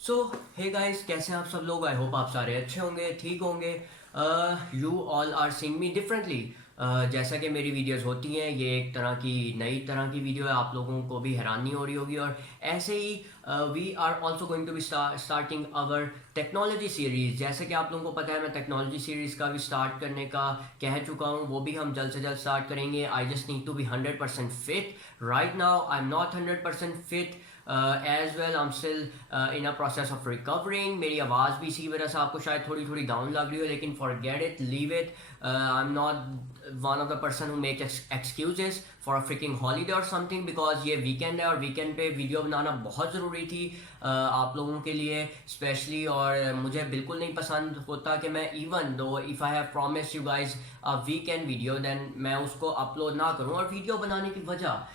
सो hey guys, कैसे हैं आप सब लोग। आई होप आप सारे अच्छे होंगे, ठीक होंगे। You all are seeing me differently. जैसा कि मेरी वीडियोस होती हैं, ये एक तरह की नई तरह की वीडियो है, आप लोगों को भी हैरानी हो रही होगी। और ऐसे ही we are also going to be starting our technology series. जैसे कि आप लोगों को पता है, मैं टेक्नोलॉजी सीरीज़ का भी स्टार्ट करने का कह चुका हूँ, वो भी हम जल्द से जल्द स्टार्ट करेंगे। I just need to be 100% fit. Right now I am not 100% fit as well. I am still in a process of recovering. मेरी आवाज़ भी इसी वजह से आपको शायद थोड़ी थोड़ी डाउन लग रही हो, लेकिन forget it, leave it. I am not one of the person who make excuses for a fricking holiday और समथिंग, बिकॉज ये वीकेंड है और वीकेंड पे वीडियो बनाना बहुत ज़रूरी थी आप लोगों के लिए स्पेशली। और मुझे बिल्कुल नहीं पसंद होता कि मैं even though if I have promise you guys a weekend video, then मैं उसको अपलोड ना करूँ। और वीडियो बनाने की वजह,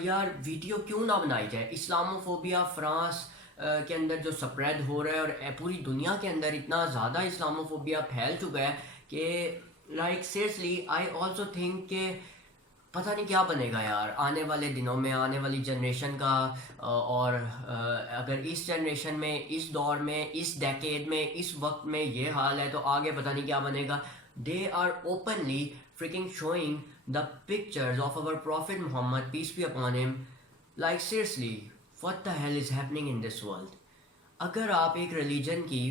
यार वीडियो क्यों ना बनाई जाए। इस्लामोफोबिया फ्रांस के अंदर जो स्प्रेड हो रहा है, और पूरी दुनिया के अंदर इतना ज़्यादा इस्लामोफोबिया फैल चुका है कि like seriously I also think कि पता नहीं क्या बनेगा यार आने वाले दिनों में, आने वाली जनरेशन का। और अगर इस जनरेशन में, इस दौर में, इस डेकेड में, इस वक्त में ये हाल है, तो आगे पता नहीं क्या बनेगा। They are openly freaking showing the pictures of our Prophet Muhammad, peace be upon him. Like seriously, what the hell is happening in this world? अगर आप एक रिलीजन की,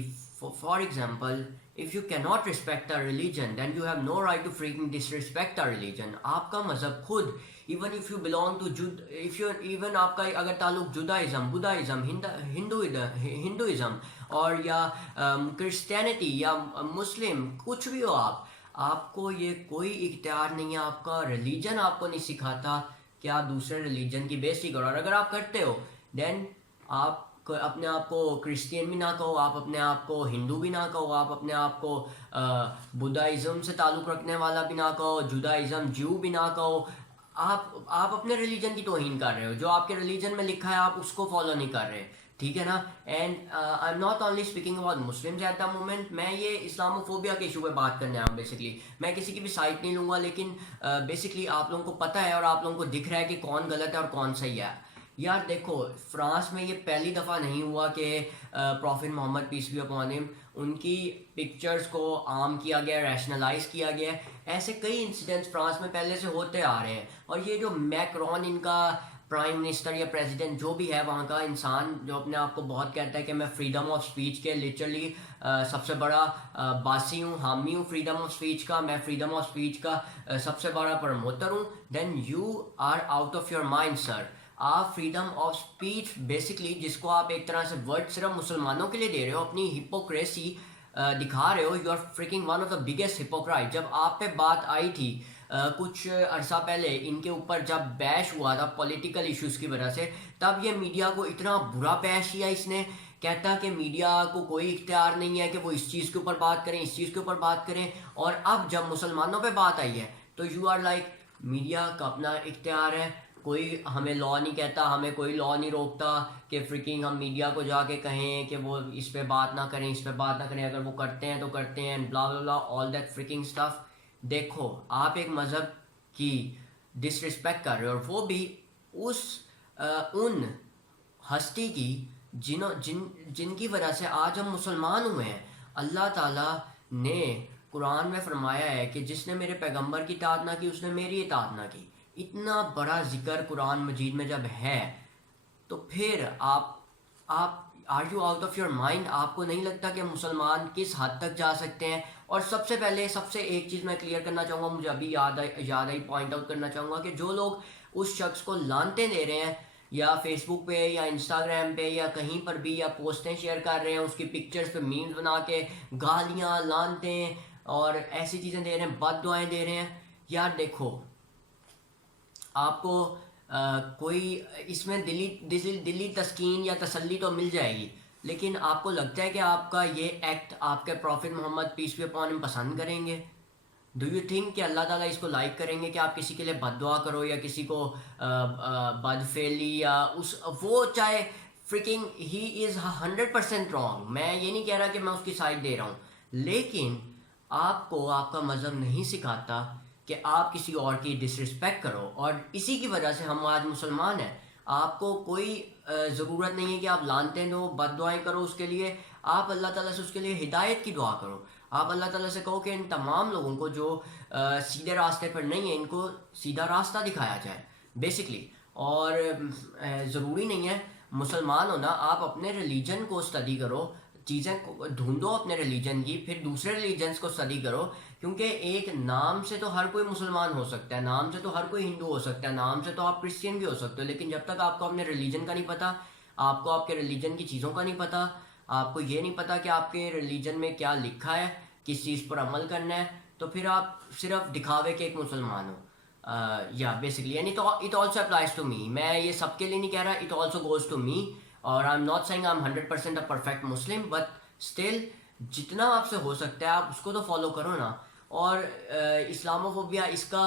for example, if you cannot respect a religion, then you have no right to freaking disrespect a religion. आपका मजहब खुद, even if you belong to जुद, if you even आपका अगर ताल्लुक जुदाइज़म, बुदाइज़म, हिंदुइज़म और या क्रिश्चियनिटी या मुस्लिम, कुछ भी हो आप, आपको ये कोई इख्तियार नहीं है, आपका रिलीजन आपको नहीं सिखाता कि आप दूसरे रिलीजन की बेइज्जती करो। और अगर आप करते हो, देन आप अपने आप को क्रिश्चियन भी ना कहो, आप अपने आप को हिंदू भी ना कहो, आप अपने आप को बुद्धाइज़म से ताल्लुक़ रखने वाला भी ना कहो, जुदाइज़म ज्यू भी ना कहो। आप अपने रिलीजन की तौहीन कर रहे हो। जो आपके रिलीजन में लिखा है आप उसको फॉलो नहीं कर रहे, ठीक है ना। And I am not only speaking about Muslims at the moment, मैं ये इस्लामोफोबिया के इशू पे बात करने आया हूँ बेसिकली। मैं किसी की भी साइड नहीं लूँगा, लेकिन बेसिकली आप लोगों को पता है और आप लोगों को दिख रहा है कि कौन गलत है और कौन सही है। यार देखो, फ्रांस में ये पहली दफ़ा नहीं हुआ कि prophet Mohammad peace be upon him, उनकी पिक्चर्स को आम किया गया, रैशनलाइज किया गया। ऐसे कई इंसिडेंट्स फ्रांस में पहले से होते आ रहे हैं। और ये जो मैक्रोन, इनका प्राइम मिनिस्टर या प्रेसिडेंट जो भी है वहाँ का इंसान, जो अपने आप को बहुत कहता है कि मैं फ्रीडम ऑफ स्पीच के लिटरली सबसे बड़ा बासी हूँ, हामी हूँ फ्रीडम ऑफ स्पीच का, मैं फ्रीडम ऑफ स्पीच का सबसे बड़ा प्रमोटर हूँ, then you are out of your mind sir. आप फ्रीडम ऑफ स्पीच बेसिकली, जिसको आप एक तरह से वर्ड सिर्फ मुसलमानों के लिए दे रहे हो, अपनी हिपोक्रेसी दिखा रहे हो। You are freaking one of the biggest hypocrite. जब आप पे बात आई थी कुछ अरसा पहले, इनके ऊपर जब बैश हुआ था पॉलिटिकल इश्यूज की वजह से, तब ये मीडिया को इतना बुरा बैश किया इसने, कहता कि मीडिया को कोई इख्तियार नहीं है कि वो इस चीज़ के ऊपर बात करें, इस चीज़ के ऊपर बात करें। और अब जब मुसलमानों पे बात आई है तो यू आर लाइक, मीडिया का अपना इख्तियार है, कोई हमें लॉ नहीं कहता, हमें कोई लॉ नहीं रोकता कि फ्रिकिंग हम मीडिया को जाके कहें कि वो इस पे बात ना करें, इस पे बात ना करें, अगर वो करते हैं तो करते हैं, ब्ला ब्ला ब्ला, ऑल दैट फ्रिकिंग स्टफ। देखो, आप एक मज़हब की डिसरिस्पेक्ट कर रहे हो, और वो भी उस उन हस्ती की जिनकी वजह से आज हम मुसलमान हुए हैं। अल्लाह ताला ने कुरान में फरमाया है कि जिसने मेरे पैगंबर की इताअत ना की उसने मेरी इताअत ना की। इतना बड़ा जिक्र कुरान मजीद में जब है, तो फिर आप are you out of your mind? आपको नहीं लगता कि मुसलमान किस हद तक जा सकते हैं? और सबसे पहले सबसे एक चीज़ मैं क्लियर करना चाहूँगा, मुझे अभी याद आई, पॉइंट आउट करना चाहूँगा कि जो लोग उस शख्स को लानते दे रहे हैं, या फेसबुक पे या इंस्टाग्राम पे या कहीं पर भी, या पोस्टें शेयर कर रहे हैं, उसकी पिक्चर्स पे मीम्स बना के गालियाँ, लानते और ऐसी चीज़ें दे रहे हैं, बद दुआएँ दे रहे हैं, यार देखो, आपको कोई इसमें दिली तस्कीन या तसल्ली तो मिल जाएगी, लेकिन आपको लगता है कि आपका ये एक्ट आपके prophet Mohammad peace be upon him पसंद करेंगे? डू यू थिंक कि अल्लाह ताला इसको लाइक करेंगे कि आप किसी के लिए बददुआ करो, या किसी को बदफेली, या उस वो चाहे फ्रिकिंग ही इज़ 100% रॉन्ग, मैं ये नहीं कह रहा कि मैं उसकी साइड दे रहा हूँ, लेकिन आपको आपका मज़हब नहीं सिखाता कि आप किसी और की डिसरिस्पेक्ट करो। और इसी की वजह से हम आज मुसलमान हैं। آپ کو کوئی ضرورت نہیں ہے کہ آپ لانتیں دو، بد دعائیں کرو اس کے لیے. آپ اللہ تعالیٰ سے اس کے لیے ہدایت کی دعا کرو. آپ اللہ تعالیٰ سے کہو کہ ان تمام لوگوں کو جو سیدھے راستے پر نہیں ہیں ان کو سیدھا راستہ دکھایا جائے بیسکلی. اور ضروری نہیں ہے مسلمان ہونا، آپ اپنے ریلیجن کو اسٹڈی کرو، چیزیں ڈھونڈو اپنے ریلیجن کی، پھر دوسرے ریلیجنس کو اسٹڈی کرو. کیونکہ ایک نام سے تو ہر کوئی مسلمان ہو سکتا ہے، نام سے تو ہر کوئی ہندو ہو سکتا ہے، نام سے تو آپ کرسچین بھی ہو سکتے ہو، لیکن جب تک آپ کو اپنے ریلیجن کا نہیں پتہ، آپ کو آپ کے ریلیجن کی چیزوں کا نہیں پتہ، آپ کو یہ نہیں پتہ کہ آپ کے ریلیجن میں کیا لکھا ہے، کس چیز پر عمل کرنا ہے، تو پھر آپ صرف دکھاوے کے ایک مسلمان ہو. یا basically and it also applies to me. میں یہ سب کے لیے نہیں کہہ رہا، it also goes to me. اور I am not saying I am 100% a perfect Muslim, but still جتنا آپ سے ہو سکتا ہے آپ اس کو تو فالو کرو نا. اور اسلاموفوبیا اس کا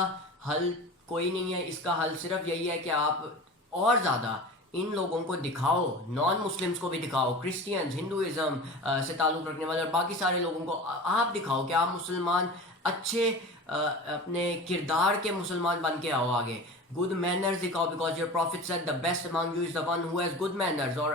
حل کوئی نہیں ہے، اس کا حل صرف یہی ہے کہ آپ اور زیادہ ان لوگوں کو دکھاؤ، نان مسلمس کو بھی دکھاؤ، کرسچینز، ہندوازم سے تعلق رکھنے والے اور باقی سارے لوگوں کو آپ دکھاؤ کہ آپ مسلمان اچھے اپنے کردار کے مسلمان بن کے آؤ آگے. گڈ مینرز دکھاؤ، because your profit said the best among you is the one who has good manners. اور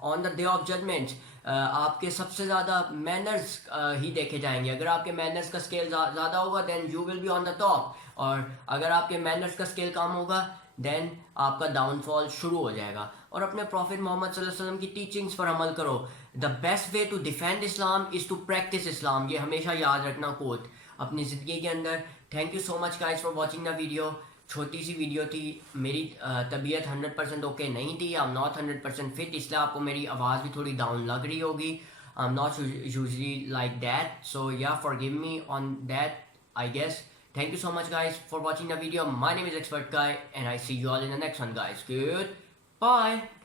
آن دا ڈے آف ججمنٹ آپ کے سب سے زیادہ مینرز ہی دیکھے جائیں گے. اگر آپ کے مینرز کا اسکیل زیادہ ہوگا then you will be on the top, اور اگر آپ کے مینرز کا اسکیل کم ہوگا دین آپ کا ڈاؤن فال شروع ہو جائے گا. اور اپنے پروفٹ محمد صلی اللہ علیہ وسلم کی ٹیچنگز پر عمل کرو. The best way to defend Islam is to practise Islam. یہ ہمیشہ یاد رکھنا کوٹ اپنی زندگی کے اندر. Thank you so much guys for watching the video. چھوٹی سی ویڈیو تھی، میری طبیعت 100% اوکے نہیں تھی، آئی ایم ناٹ 100% فٹ، اس لیے آپ کو میری آواز بھی تھوڑی ڈاؤن لگ رہی ہوگی. I am not usually like that, so یا forgive me on that, I guess. Thank you so much guys for watching the video. My name is Expert Guy and I see you all in the next one guys. Goodbye.